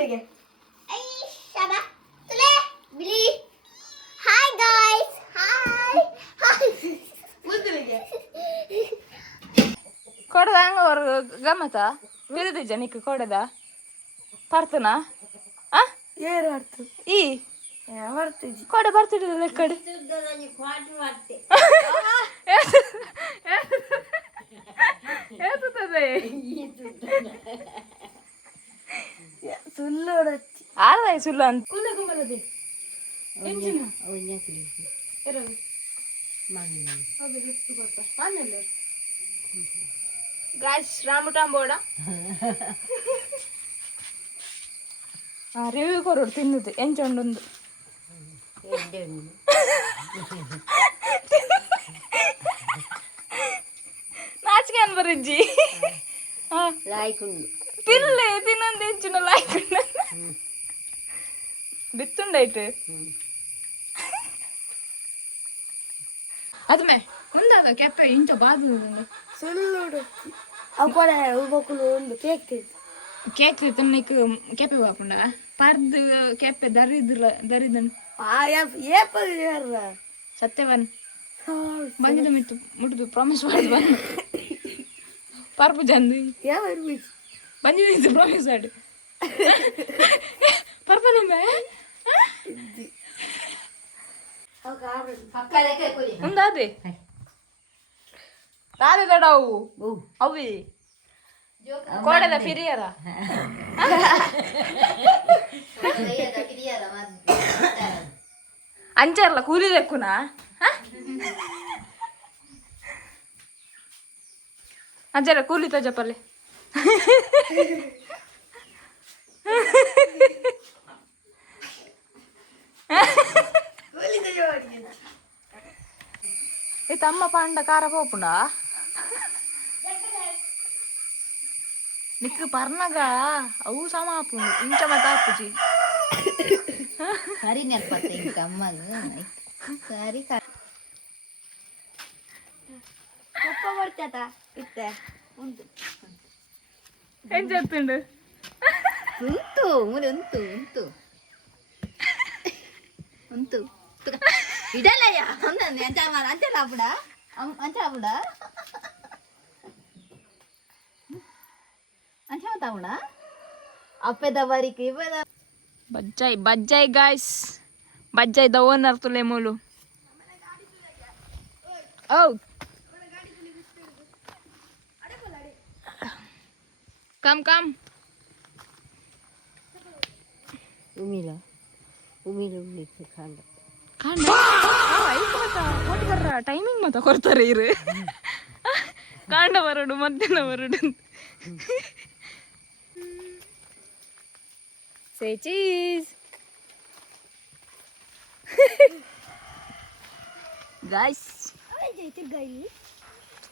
ಮುಂದಲಿಗೆ ಬಿಳಿ hi guys hi ಮುಂದಲಿಗೆ ಕೊಡದ ಹಂಗ ಅವ್ರ ಗಮ್ಮತ ಬಿರುದು ಜನಕ್ಕೆ ಕೊಡದ ಪರ್ತನಾ ಆ ಏರು ಅರ್ಥ ಈ ಬರ್ತಿದ್ದಿ ಕೊಡ ಬರ್ತಿಡಿಲ್ಲ ಕಡೆ ಏತದೆ ಸುಳ್ಳು ಆರದಾಯ ಸುಳ್ಳು ಅಂತ ಗಾಯ್ಸ್ ರಾಮುಟಾಂಬೋಡ ರಿವ್ಯೂ ಕೊರೋಡು ತಿನ್ನುದು ಎಂಚೊಂಡೊಂದು ನಾಚಿಕೆ ಅನ್ಬರಿಜ್ಜಿ ತಿನ್ಲೆ ತಿನ್ನಂದು ಹೆಚ್ಚಿನ ಲಾಯ್ಕೊಂಡ ಬಿತ್ತುಂಡಾಯ್ತು ಅದ್ಮೇ ಮುಂದಾದ ಕೆಪ್ಪ ಇಂಚ ಬಾದು ಸುಳ್ಳು ಅಪ್ಪಡ ಹೋಗ್ಬೇಕು ಒಂದು ಕೇಕ್ ಕೇಕ್ ತಿನ್ನಕ್ಕೆ ಕೆಪ್ಪೆ ಹಾಕೊಂಡ ಪರ್ದು ಕೆಪ್ಪೆ ದರಿದನ್ ಸತ್ಯವನ್ ಬಂದಿದ ಮಿತ್ತು ಮುಟ್ಟಿದು ಪ್ರಾಮಿಸ್ ಮಾಡಿದ್ ಬಂದು ಪರ್ಪು ಜಂದು ಬಂದಿದ್ದು ಪ್ರಾಮಿಸ್ ಮಾಡಿ ಪರ್ಪನೊಮ್ಮೆ ಮುಂದಾದೆ ತಾಲೆ ದಡವು ಅವಿ ಕೋಡದ ಫಿರಿಯರ ಅಂಚಾರಲ್ಲ ಕೂಲಿ ಲೆಕ್ಕುನಾ ಅಂಚಾರ ಕೂಲಿ ತಜಪಲ್ಲೆ ಈ ತಮ್ಮ ಪಾಂಡ ಕಾರ ಪೋಪುಂಡ ನಿಕ್ಕು ಪರ್ನಗ ಅವು ಸಮ ಆಪುಂಡು ಇಂಚ ಮತ ಆಪುಜಿ ಸರಿ ನೆನಪತ್ತೆ ಇಂಕ ಅಮ್ಮಗ ಸರಿ ಉಪ್ಪ ಬರ್ತದ ಇತ್ತೆ ಉಂಟು ಏನ್ చెప్తుండు ಉಂಟು ಮುರಿ ಉಂಟು ಉಂಟು ಉಂಟು ಇಡಲ್ಲಯ್ಯ ಅಂಚಲ ಆಪುಡ ಅಂಚಲ ತಾವುಣ ಅಪ್ಪೆದ ಬಾರಿಗೆ ಬಜ್ಜಾಯ್ ಗಾಯ್ಸ್ ಬಜ್ಜಾಯ್ ದ ಓನರ್ ತುಲೆ ಮೂಲು ಓ ಕಮ್ ಉಮಿಲ ಖಾಂಡ ಟೈಮಿಂಗ್ ಮತ ಕೊಡ್ತಾರೆ ಇರು ಕಾಂಡ ಬರಡು ಮಧ್ಯಾಹ್ನ ಬರಡು Say cheese. Guys.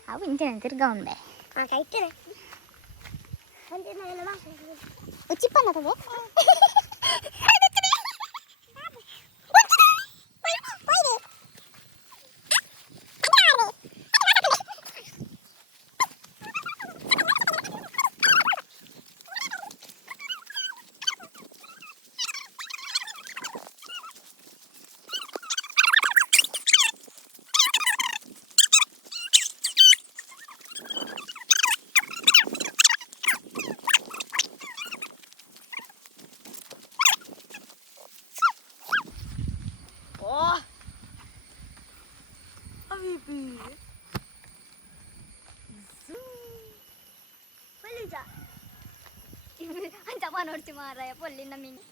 ಅವು ಇಂಟೇನೆ ತಿರ್ಗಾ ಉಂಡೆ ಕೈತೇನೆ ಚಿಪ್ಪನ್ನ ತಗೋ ಅಂಚಪ್ಪ ನೋಡ್ತಿ ಮಾರಾಯ ಪೊಲ್ಲಿ ನಮ್ಮಿಂಗ್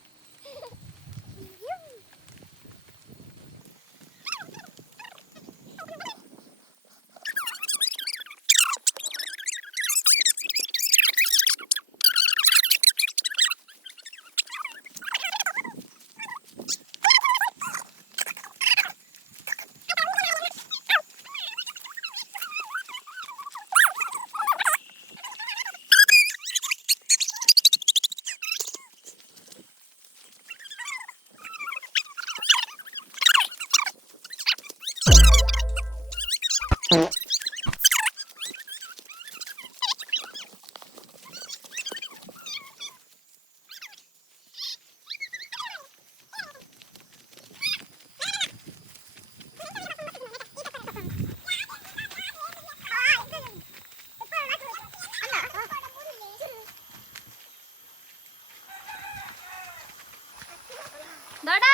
ದೊಡ್ಡ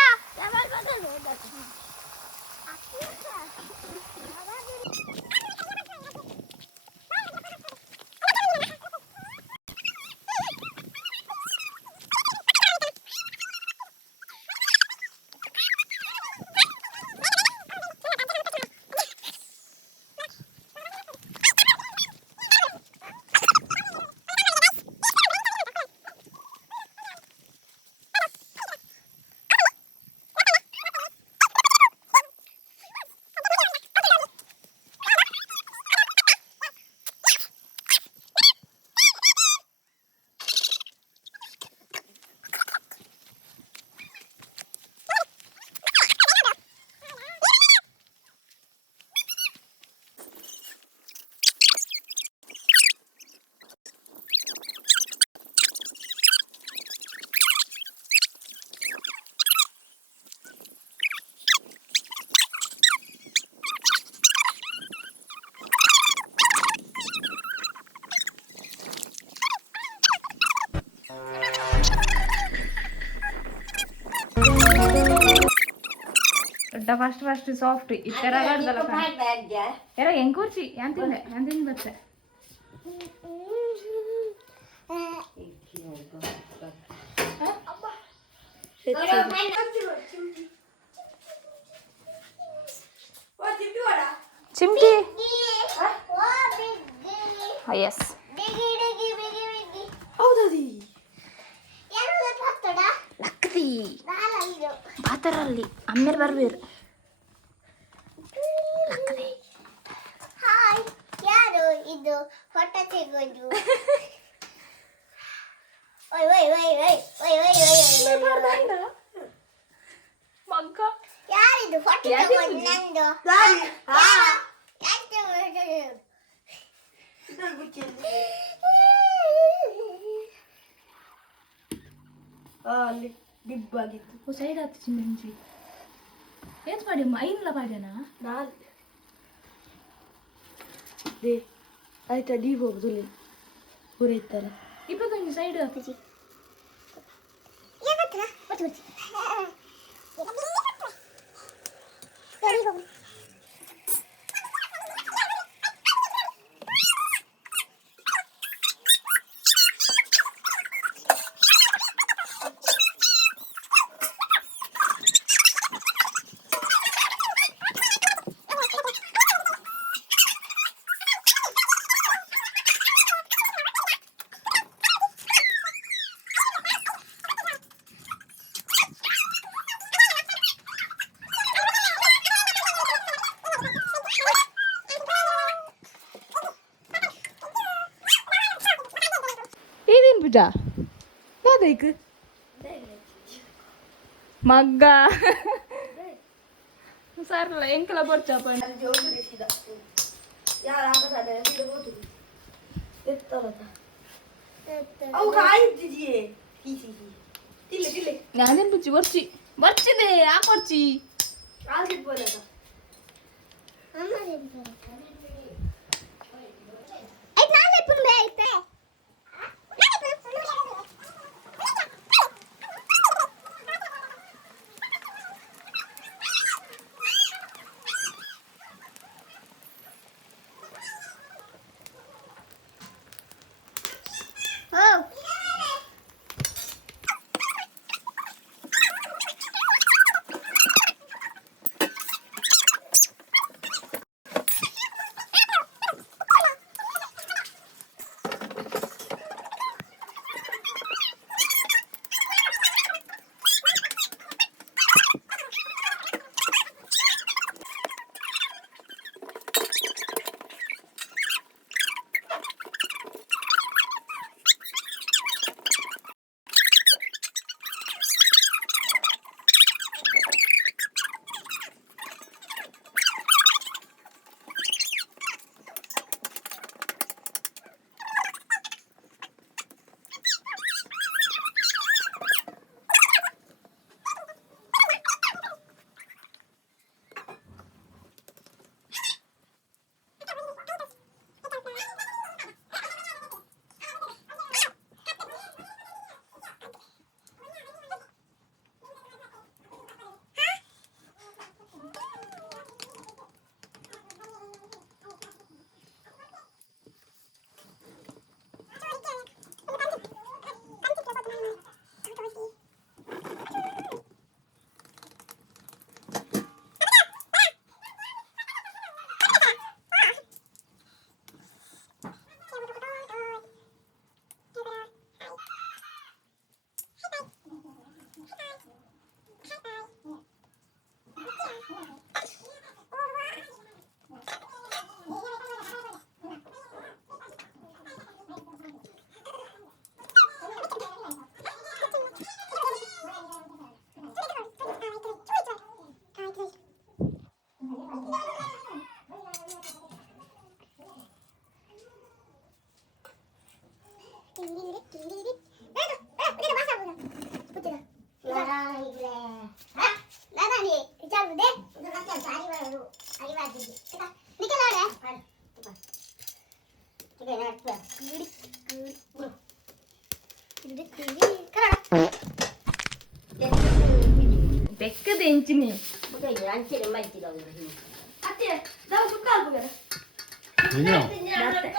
ಫಸ್ಟ್ ಫಸ್ಟ್ ಸಾಫ್ಟ್ ಈ ತರ ಎಲ್ಲ ಹೆಂಗ್ ಕೂರ್ಚಿ ಎಂತಿಂದ ಬತ್ತೆ ಚಿಮ್ಟಿ ಎಸ್ ಲಕ್ಕದಿ ಬಾತರಲ್ಲಿ ಅಮ್ಮೇರ್ ಬರ್ಬೇರು ಲಕ್ಕದಿ ಹಾಯ್ ಯಾರು ಇದು ಫೋಟೋ ತೆಗೆದು ಓಯ್ ಓಯ್ ಓಯ್ ಓಯ್ ಓಯ್ ಓಯ್ ಓಯ್ ಮಗ್ಗ ಯಾರಿದು ಫೋಟೋ ತೆಗೆದು ನಂದು ಅಲ್ಲಿ ಡಿಬ್ಬಾಗಿತ್ತು ಸೈಡ್ ಹತ್ತು ಚಿಮ್ಮಂಜಿ ಏತ್ ಪಾಡ್ಯಮ್ಮ ಐನ್ಲ ಪಾಡ್ಯನಾ ನಾನು ದೇ ಆಯ್ತಾ ದೀಪ ಹೋಗುದಿಲ್ಲ ಹುರಿತಾರ ಇಪ್ಪತ್ತೊಂದು ಸೈಡ್ ಹಾಕಿ ಇದೇನು ಪೂಜ ಯಾವ್ದೈಕ್ ಮಗ್ಗ ಸರ್ಲ ಎಂಕಲ ಬರ್ಚಪ್ಪ ഞാനും പിടിച്ചു കുറച്ച് കുറച്ചതേ ആ കുറച്ച് ಬೆಕ್ಕ ತೆಂಚಿನಿ ಅತ್ತೆ ನಾವು ಸುತ್ತ ಹಾಕ್ಬೇಕು. 그냥 ಮತ್ತೆ